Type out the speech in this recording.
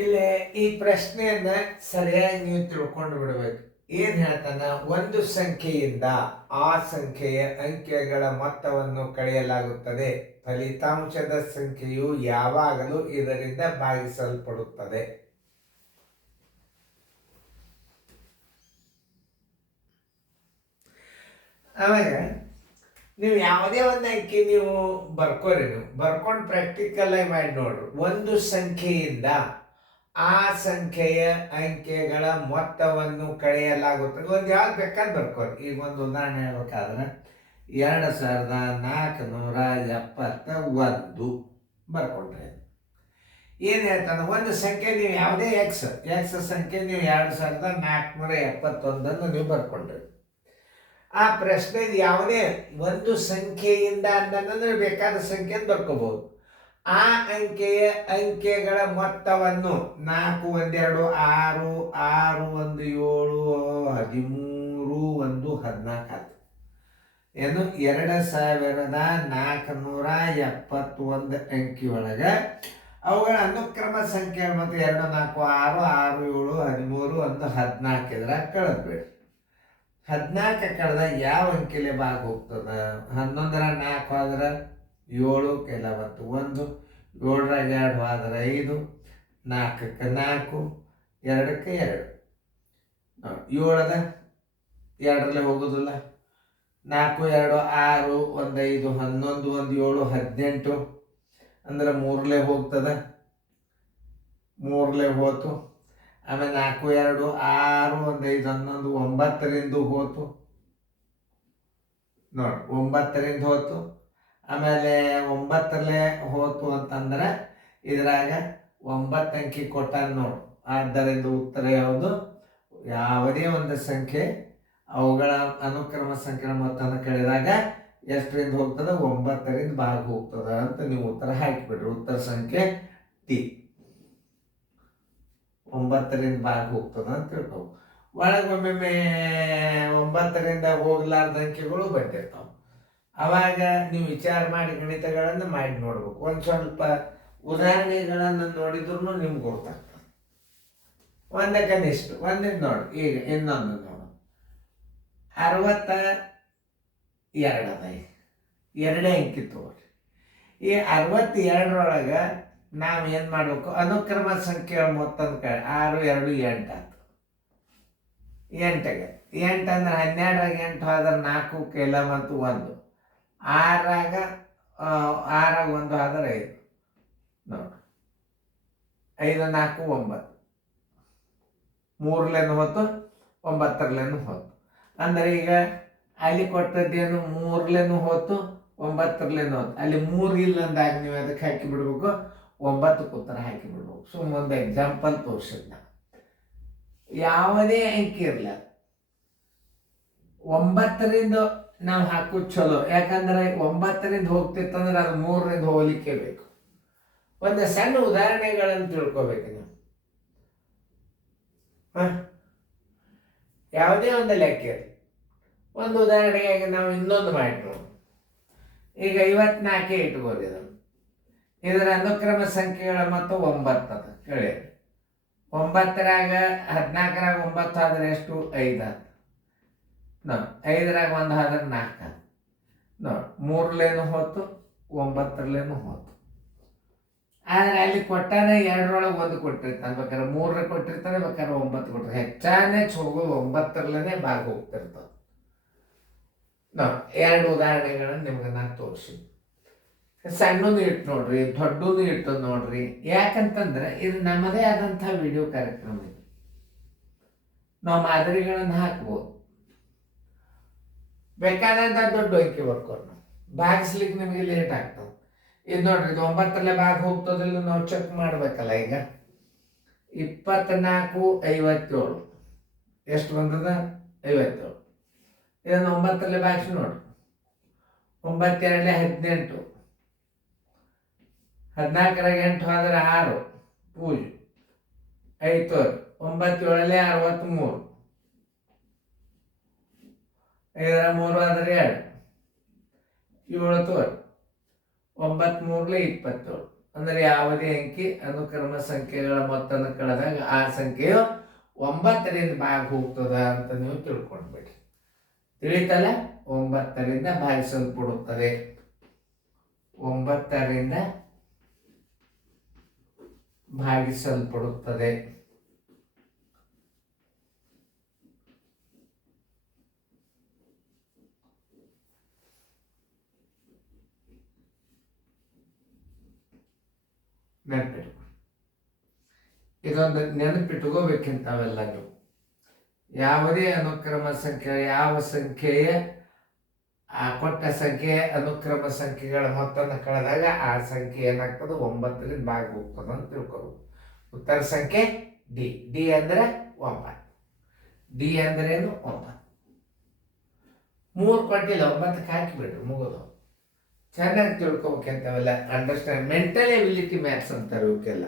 ಇಲ್ಲಿ ಈ ಪ್ರಶ್ನೆಯನ್ನ ಸರಿಯಾಗಿ ನೀವು ತಿಳ್ಕೊಂಡು ಬಿಡಬೇಕು. ಏನ್ ಹೇಳ್ತಾನ, ಒಂದು ಸಂಖ್ಯೆಯಿಂದ ಆ ಸಂಖ್ಯೆಯ ಅಂಕೆಗಳ ಮೊತ್ತವನ್ನು ಕಳೆಯಲಾಗುತ್ತದೆ. ಫಲಿತಾಂಶದ ಸಂಖ್ಯೆಯು ಯಾವಾಗಲೂ ಇದರಿಂದ ಭಾಗಿಸಲ್ಪಡುತ್ತದೆ. ಆವಾಗ ನೀವು ಯಾವುದೇ ಒಂದು ಅಂಕಿ ನೀವು ಬರ್ಕೋರಿ, ನೀವು ಬರ್ಕೊಂಡು ಪ್ರಾಕ್ಟಿಕಲ್ ಆಗಿ ಮಾಡಿ ನೋಡ್ರಿ. ಒಂದು ಸಂಖ್ಯೆಯಿಂದ ಆ ಸಂಖ್ಯೆಯ ಅಂಕೆಗಳ ಮೊತ್ತವನ್ನು ಕಳೆಯಲಾಗುತ್ತದೆ. ಒಂದು ಯಾವ್ದು ಬೇಕಾದ್ರೆ ಬರ್ಕೋರಿ. ಈಗ ಒಂದು ಉದಾಹರಣೆ ಹೇಳ್ಬೇಕಾದ್ರೆ 2471 ಬರ್ಕೊಂಡ್ರೆ ಏನು ಹೇಳ್ತಾನೆ, ಒಂದು ಸಂಖ್ಯೆ ನೀವು ಯಾವುದೇ ಎಕ್ಸ್ ಸಂಖ್ಯೆ ನೀವು 2471 ನೀವು ಬರ್ಕೊಂಡ್ರಿ. ಆ ಪ್ರಶ್ನೆ ಯಾವುದೇ ಒಂದು ಸಂಖ್ಯೆಯಿಂದ ಅಂದ್ರೆ ಬೇಕಾದ ಸಂಖ್ಯೆ ಬರ್ಕೋಬಹುದು. ಆ ಅಂಕೆಗಳ ಮೊತ್ತವನ್ನು 4 1 2 6 6 1 7 13 1 14 ಏನು 2471 ಅಂಕಿಯೊಳಗ ಅವುಗಳ ಅನುಕ್ರಮ ಸಂಖ್ಯೆ ಮತ್ತು 2 4 6 6 7 13 1 14 ಇದ್ರಾಗ ಕಳೆದ್ಬೇಡಿ. 14 ಕಳೆದಾಗ ಯಾವ ಅಂಕೆಲೆ ಭಾಗ ಹೋಗ್ತದ? 11 4 ಆದ್ರೆ 7 ಕೆಲ ಬಂತು 1, 7 2 ಆದ್ರೆ 5, 4 4, 2 2, 7 2 ಹೋಗೋದಿಲ್ಲ. 4 2 6 1 5 11 1 7 18 ಅಂದ್ರೆ 3 ಹೋಗ್ತದ, 3 ಹೋತು. ಆಮೇಲೆ 4 2 6 1 5 11 9ರಿಂದ ಹೋತು ನೋಡಿ, 9ರಿಂದ ಹೋತು. ಆಮೇಲೆ 9 ಹೋತು ಅಂತಂದ್ರೆ ಇದ್ರಾಗ 9 ಅಂಕಿ ಕೊಟ್ಟಾನ ನೋಡು. ಆದ್ದರಿಂದ ಉತ್ತರ ಯಾವುದು? ಯಾವುದೇ ಒಂದು ಸಂಖ್ಯೆ ಅವುಗಳ ಅನುಕ್ರಮ ಸಂಖ್ಯೆ ಮೊತ್ತವನ್ನು ಕಳೆದಾಗ ಎಷ್ಟರಿಂದ ಹೋಗ್ತದ? 9ರಿಂದ ಭಾಗ ಹೋಗ್ತದ ಅಂತ ನೀವು ಉತ್ತರ ಹಾಕಿಬಿಡ್ರಿ. ಉತ್ತರ ಸಂಖ್ಯೆ ಟಿ, 9ರಿಂದ ಭಾಗ ಹೋಗ್ತದ ಅಂತ ತಿಳ್ಕೊ. ಒಳಗೊಮ್ಮೆ 9ರಿಂದ ಹೋಗ್ಲಾರ್ದ ಅಂಕೆಗಳು ಬಂದಿರ್ತಾವ. ಅವಾಗ ನೀವು ವಿಚಾರ ಮಾಡಿ ಗಣಿತಗಳನ್ನು ಮಾಡಿ ನೋಡ್ಬೇಕು. ಒಂದು ಸ್ವಲ್ಪ ಉದಾಹರಣೆಗಳನ್ನು ನೋಡಿದ್ರು ನಿಮ್ಗೆ ಗೊತ್ತಾಗ್ತದೆ. ಒಂದಕ್ಕನಿಷ್ಟು ಒಂದಿನ ನೋಡಿ. ಈಗ ಇನ್ನೊಂದು ನೋಡು, 62 ಅದ. ಎರಡೇ ಅಂಕಿ ತಗೋರಿ. ಈ 62ರೊಳಗೆ ನಾವು ಏನು ಮಾಡಬೇಕು? ಅನುಕ್ರಮ ಸಂಖ್ಯೆ ಮೊತ್ತದ ಕಡೆ 6 2 8 ಆಯ್ತು. 8ಗೆ 8 ಅಂದ್ರೆ 12ರಾಗ 8 ಆದ್ರೆ 4 ಕೆಲ ಮತ್ತು 1, 6ರಾಗ 1 ಆದ್ರೆ 5 ನೋಡಿ, 5 4 9, 3ಲೇನು ಹೋತು, 9ರಲ್ಲೇನು ಹೋತು. ಅಂದ್ರೆ ಈಗ ಅಲ್ಲಿ ಕೊಟ್ಟದ್ದೇನು 3ಲೇನು ಹೋತು, 9ರಲ್ಲೇನು ಹೋತು. ಅಲ್ಲಿ 3 ಇಲ್ಲ ಅಂದಾಗ ನೀವು ಅದಕ್ಕೆ ಹಾಕಿ ಬಿಡ್ಬೇಕು, 9ಕ್ಕೆ ಉತ್ತರ ಹಾಕಿ ಬಿಡ್ಬೇಕು. ಸುಮ್ಮೊಂದು ಎಕ್ಸಾಂಪಲ್ ತೋರಿಸಿದ್ನ. ಯಾವುದೇ ಅಂಕಿ ಇರಲ್ಲ 9ರಿಂದ ನಾವು ಹಾಕೋದು ಚಲೋ. ಯಾಕಂದ್ರೆ 9ರಿಂದ ಹೋಗ್ತಿತ್ತಂದ್ರೆ ಅದು 3ರಿಂದ ಹೋಗ್ಲಿಕ್ಕೆ ಬೇಕು. ಒಂದು ಸಣ್ಣ ಉದಾಹರಣೆಗಳನ್ನು ತಿಳ್ಕೊಬೇಕು ನೀವು. ಯಾವುದೇ ಒಂದು ಲೆಕ್ಕ ಇರಲಿ. ಒಂದು ಉದಾಹರಣೆಗಾಗಿ ನಾವು ಇನ್ನೊಂದು ಮಾಡಿ ನೋಡಿ. ಈಗ 54 ಇಟ್ಕೋರಿ. ಇದರ ಅನುಕ್ರಮ ಸಂಖ್ಯೆಗಳ ಮತ್ತು 9 ಅದ ಕೇಳಿ. 9ರಾಗ 14ರಾಗ 9 ಆದ್ರೆ ಎಷ್ಟು? 5 ಆಯ್ತು ನೋಡಿ. 5ರಾಗ 1 ಆದ್ರೆ 4 ಆಯ್ತು ನೋಡಿ. 3ಲೇನು ಹೋತು, 9ರಲ್ಲೇನು ಹೋತು. ಆದರೆ ಅಲ್ಲಿ ಕೊಟ್ಟಾನೆ 2ರೊಳಗೆ 1 ಕೊಟ್ಟಿರ್ತಾನೆ, ಬೇಕಾದ್ರೆ 3 ಕೊಟ್ಟಿರ್ತಾನೆ, ಬೇಕಾದ್ರೆ 9 ಕೊಟ್ಟಿರ್ತಾನೆ. ಹೆಚ್ಚಾನೆ ಹೋಗೋದು 9ರಲ್ಲೇ ಭಾಗ ಹೋಗ್ತಿರ್ತದೆ. ನೋಡಿ, 2 ಉದಾಹರಣೆಗಳನ್ನು ನಿಮ್ಗೆ ನಾನು ತೋರಿಸಿ. ಸಣ್ಣದು ಇಟ್ಟು ನೋಡ್ರಿ, ದೊಡ್ಡದು ಇಟ್ಟು ನೋಡ್ರಿ. ಯಾಕಂತಂದ್ರೆ ಇದು ನಮ್ಮದೇ ಆದಂಥ ವಿಡಿಯೋ ಕಾರ್ಯಕ್ರಮ. ಇದು ನಾವು ಮಾದರಿಗಳನ್ನು ಹಾಕ್ಬೋದು. ಬೇಕಾದಂಥ ದೊಡ್ಡ ಅಂಕಿ ಬರ್ಕೊಂಡು ನಾವು ಭಾಗಿಸ್ಲಿಕ್ಕೆ ನಿಮಗೆ ಲೇಟ್ ಆಗ್ತದೆ. ಇದು ನೋಡ್ರಿ, ಇದು 9ರಲ್ಲೇ ಭಾಗ ಹೋಗ್ತದಿಲ್ಲ ನಾವು ಚೆಕ್ ಮಾಡ್ಬೇಕಲ್ಲ. ಈಗ 24 57 ಎಷ್ಟು ಬಂದದ? 57. ಇದನ್ನು 9ರಲ್ಲೇ ಭಾಗಿಸಿ ನೋಡ್ರಿ. 9 2 18, 14ರಾಗ 8 ಆದ್ರೆ 6 ಪೂಜೆ 5, 9 7 63, 5 3 ಆದ್ರೆ 2, 7 9 3 27 ಅಂದರೆ ಯಾವುದೇ ಅಂಕಿ ಅನುಕ್ರಮ ಸಂಖ್ಯೆಗಳ ಮೊತ್ತನ ಕಳೆದಾಗ ಆ ಸಂಖ್ಯೆಯು 9ರಿಂದ ಭಾಗ ಹೋಗ್ತದ ಅಂತ ನೀವು ತಿಳ್ಕೊಂಡ್ಬಿಡಿ. ತಿಳಿತಲ್ಲ? 9ರಿಂದ ಭಾಗಿಸಲ್ಪಡುತ್ತದೆ. 9ರಿಂದ ಭಾಗಿಸಲ್ಪಡುತ್ತದೆ. ನೆನಪಿಟ್ಟು ಇದೊಂದು ನೆನಪಿಟ್ಕೋಬೇಕಿಂತವೆಲ್ಲ ನೀವು. ಯಾವುದೇ ಅನುಕ್ರಮ ಸಂಖ್ಯೆ, ಯಾವ ಸಂಖ್ಯೆಯ ಆ ಕೊಟ್ಟ ಸಂಖ್ಯೆ ಅನುಕ್ರಮ ಸಂಖ್ಯೆಗಳ ಮೊತ್ತನ ಕಳೆದಾಗ ಆ ಸಂಖ್ಯೆ ಏನಾಗ್ತದೆ 9ರಿಂದ ಭಾಗ ಹೋಗ್ತದೆ ಅಂತ ತಿಳ್ಕೊಬೇಕು. ಉತ್ತರ ಸಂಖ್ಯೆ ಡಿ. ಡಿ ಅಂದರೆ 9. ಡಿ ಅಂದ್ರೇನು? 9. 3 ಕೊಟ್ಟಿಲ್ಲ, 9ಕ್ಕೆ ಹಾಕಿಬಿಡ್ರಿ, ಮುಗಿದು. ಚೆನ್ನಾಗಿ ತಿಳ್ಕೊಬೇಕಂತವೆಲ್ಲ. ಅಂಡರ್ಸ್ಟ್ಯಾಂಡ್ ಮೆಂಟಲ್ ಎಬಿಲಿಟಿ ಮ್ಯಾಥ್ಸ್ ಅಂತಾರೆ ಇವಕ್ಕೆಲ್ಲ.